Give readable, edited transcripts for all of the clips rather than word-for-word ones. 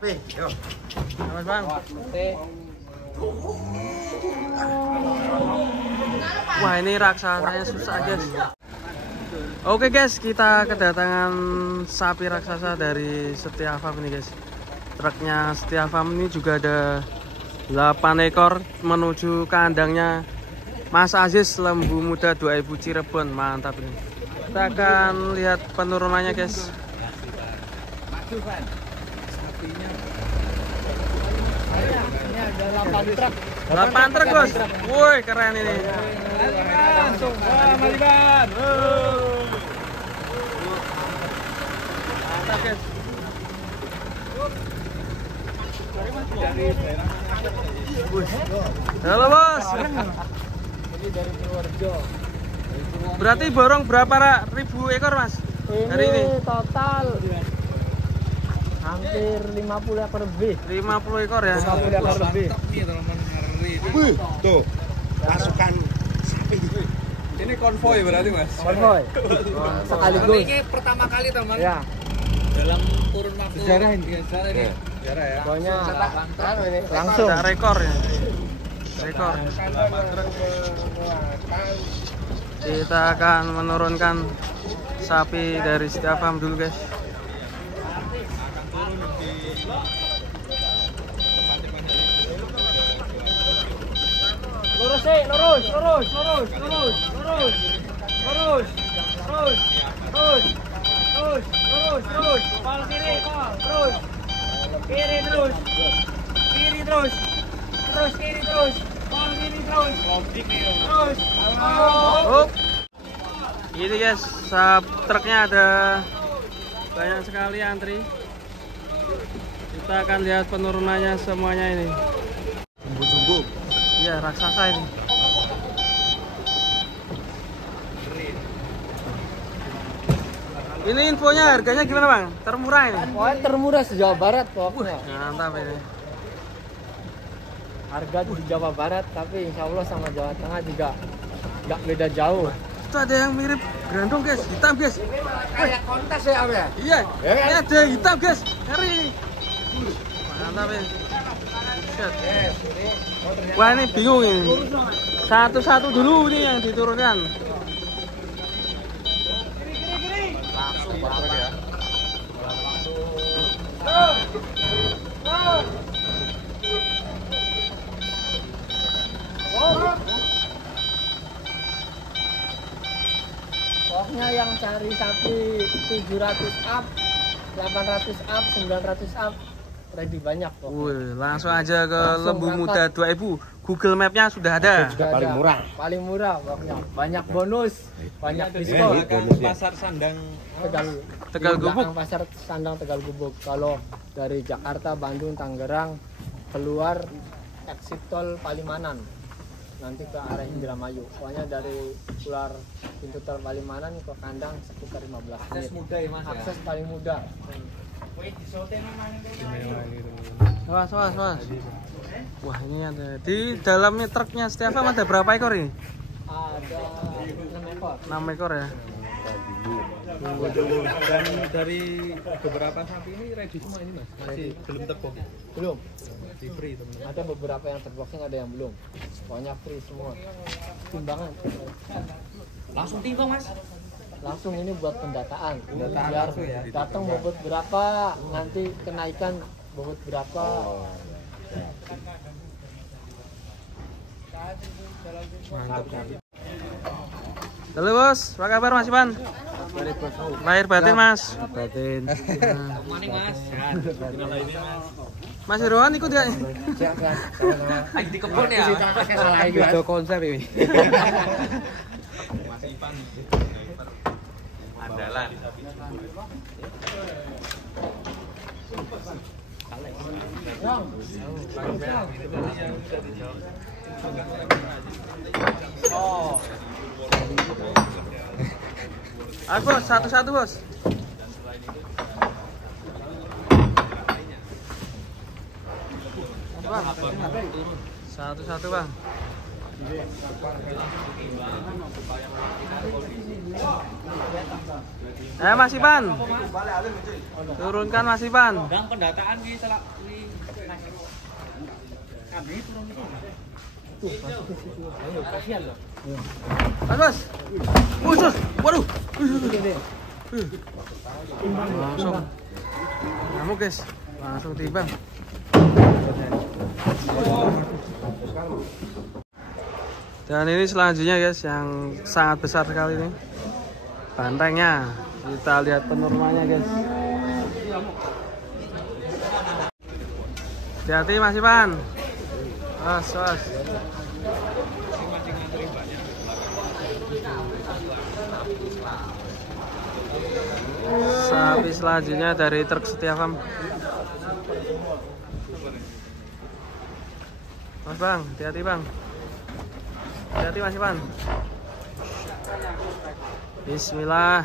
Mas Bang. Wah, ini raksasanya susah guys. Oke guys, kita kedatangan sapi raksasa dari Setia Farm ini guys. Truknya Setia Farm ini juga ada 8 ekor menuju kandangnya Mas Aziz Lembu Muda 2000 Cirebon. Mantap ini. Kita akan lihat penurunannya guys. Ini ada 8 truk. 8 truk bos. Woi keren ini. Langsung. Wah, Maliban. Mantap guys. Halo bos. Ini dari Purworejo. Berarti borong berapa ribu ekor mas? Hari ini total hampir 50 ekor lebih. 50 ekor ya. 50 ekor lebih. Tuh, pasukan sapi. Ini konvoy berarti mas? Konvoy. Sekaligus. Ini pertama kali teman. Ya. Dalam kurun waktu Sejarah ini. Sejarah ini. Sejarah ya. Pokoknya langsung. Ada rekor ya. Rekor. Kita akan menurunkan sapi dari Setia Farm dulu guys. Lurus sih, lurus. Pal kiri, pal, terus. Kiri terus. Kiri terus. Terus kiri terus. Pal kiri terus. Terus. Oh. Ini guys, truknya ada banyak sekali antri. Kita akan lihat penurunannya semuanya ini. Jumbo. Iya, raksasa ini. Ini infonya harganya gimana bang? Termurah ini? Pokoknya termurah se-Jawa Barat pokoknya. Mantap ini. Harga di Jawa Barat, tapi insya Allah sama Jawa Tengah juga nggak beda jauh. Itu ada yang mirip grandong guys, hitam guys. Kayak kontes ya Am ya? Iya, ini ada hitam guys. Ngeri. Mantap ya. Set. Wah ini bingung ini. Satu-satu dulu nih yang diturunkan. Langsung banget ya. Pokoknya yang cari sapi 700 up, 800 up, 900 up, ready banyak kok. Wih, langsung aja ke Langsung Lembu berangkat. Muda 2000. Google Map-nya sudah ada. Sudah Paling ada. murah. Paling murah pokoknya. Banyak bonus, banyak Di diskon. belakang pasar sandang. Tegal di Gubuk. belakang pasar sandang Tegal Gubuk. Kalau dari Jakarta, Bandung, Tangerang keluar exit tol Palimanan, nanti ke arah Indramayu. Pokoknya dari keluar pintu tol Palimanan ke kandang sekitar 15 Akses menit. mudah ya mas ya. Akses paling mudah. Was. Wah ini ada di dalamnya truknya Setia Farm ada berapa ekor ini? Ada 6 ekor. 6 ekor ya. Dan dari beberapa sapi ini ready semua ini mas? Masih belum terbok? Belum. Masih free teman-teman. Ada beberapa yang terboxing, ada yang belum. Pokoknya free semua. Timbangan. Langsung timbang mas? Langsung ini buat pendataan. Pendataan Biar langsung ya? datang bobot berapa, nanti kenaikan bobot berapa. Mantap. Halo bos, apa kabar Mas Ipan? Lahir batin Mas. Batin. Maning mas. Mas Irwan ikut gak? Lagi di kebun ya? Itu konsep ini. Mas Ipan. Andalan. Oh. Ayo bos, satu-satu bos. Bang, satu-satu bang. Mas Ipan. Turunkan Mas Ipan. Sedang pendataan di selak di kami turun itu. Kasihan loh. Mas. Khusus. Waduh. Langsung. Kamu guys, langsung timbang. Dan ini selanjutnya guys, yang sangat besar sekali ini bantengnya. Kita lihat penurunannya guys. Hati-hati Mas Ipan. Awas. Sapi selanjutnya dari truk Setia Farm. Mas Bang, hati-hati Bang. Hati-hati Mas Ipan. Bismillah.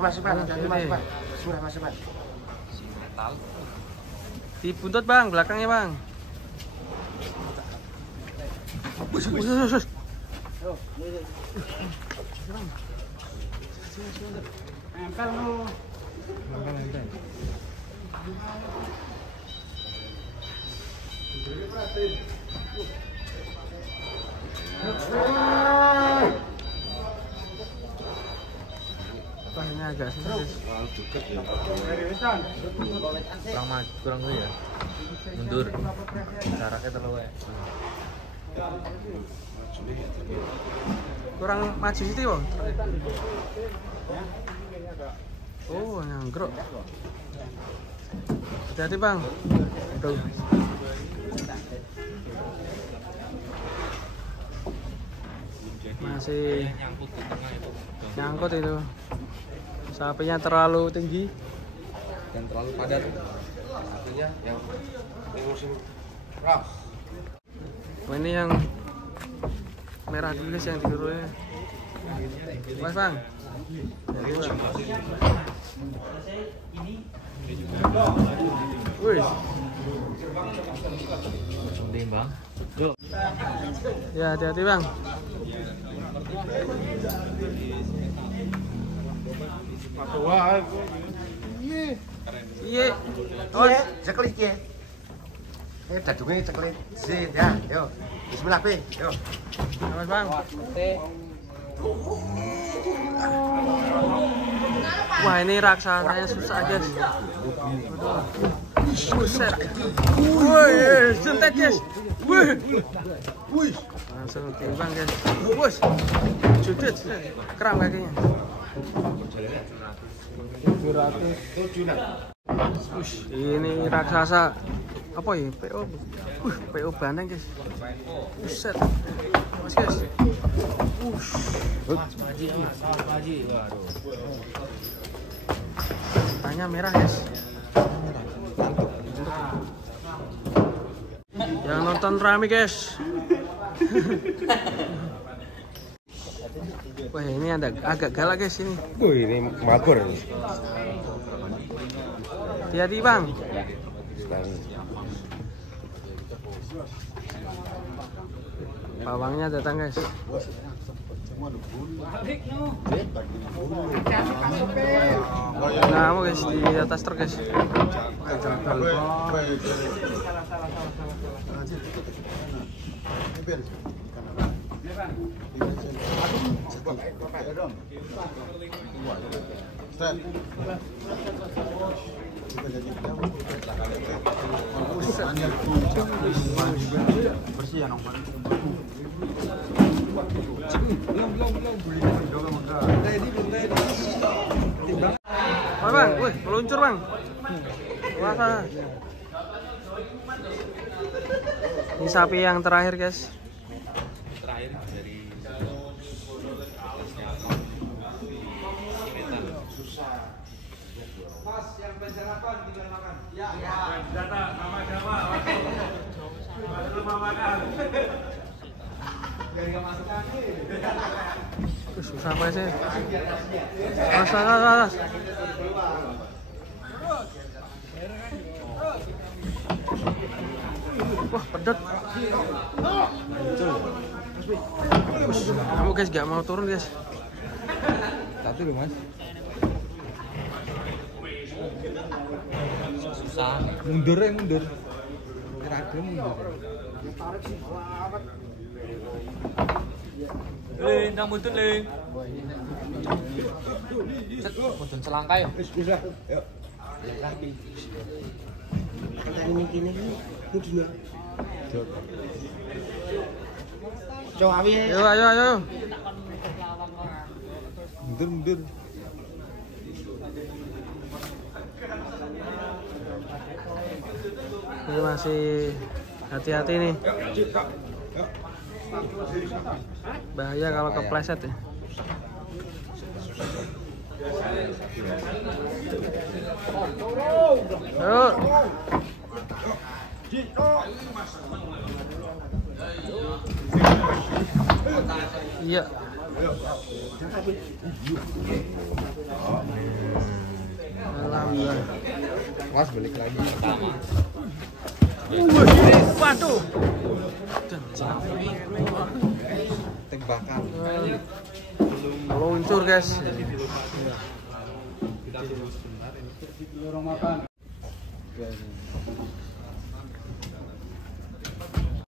Mas Ipan. Bismillah Mas Ipan. Dibuntut Bang, belakangnya Bang. Ini agak susah guys. Kurang ya. Mundur. Jaraknya terlalu Kurang maju sih Bang. Oh, nyangkruk. Hati-hati Bang. Tuh. Masih nyangkut itu. Sapinya terlalu tinggi Dan terlalu padat. Artinya yang musim ras. Oh, ini yang merah dulu guys, yang birunya. Mas Bang. Wih. Bang. Ya, hati-hati Bang. Iya. Oh, Ceklik ya. Dadungnya ceklik. Zit ya. Yo. Bismillah Pi. Yo. Mas Bang. Wah, ini raksasanya susah guys. Buset. Wih, sentet guys. Wih. Langsung timbang guys. Bos. Judit. Kram kakinya. 700. Ini raksasa apa ya? PO. PO banteng guys. Buset. Mas guys. Tanya merah guys. Yang nonton rame guys. Wah, ini agak galak guys ini. Ini makor ini. Hati-hati Bang. Pawangnya datang guys. Nah, mau guys di atas truk guys. Bang, wih, meluncur Bang. Wah, ini sapi yang terakhir guys. Terakhir dari Mas yang pencerapan tinggal makan. Ya. Data nama Jawa. Rumah makan. Gak masuk kaki. Susah apa sih? Awas. Wah, pedet. Kamu guys gak mau turun guys. Satu loh mas. Susah. Mundur. Kira-kira mundur. Lên, đang muốn lên. Mudun selangkah ya. Bisa. Yuk. Kini. Mudun. Coba awi. Ayo. Mundur. Ini masih hati-hati nih. Bahaya kalau kepleset ya. Yuk. Iya. Alhamdulillah. Mas balik lagi. Waduh. Tembakan. Meluncur guys.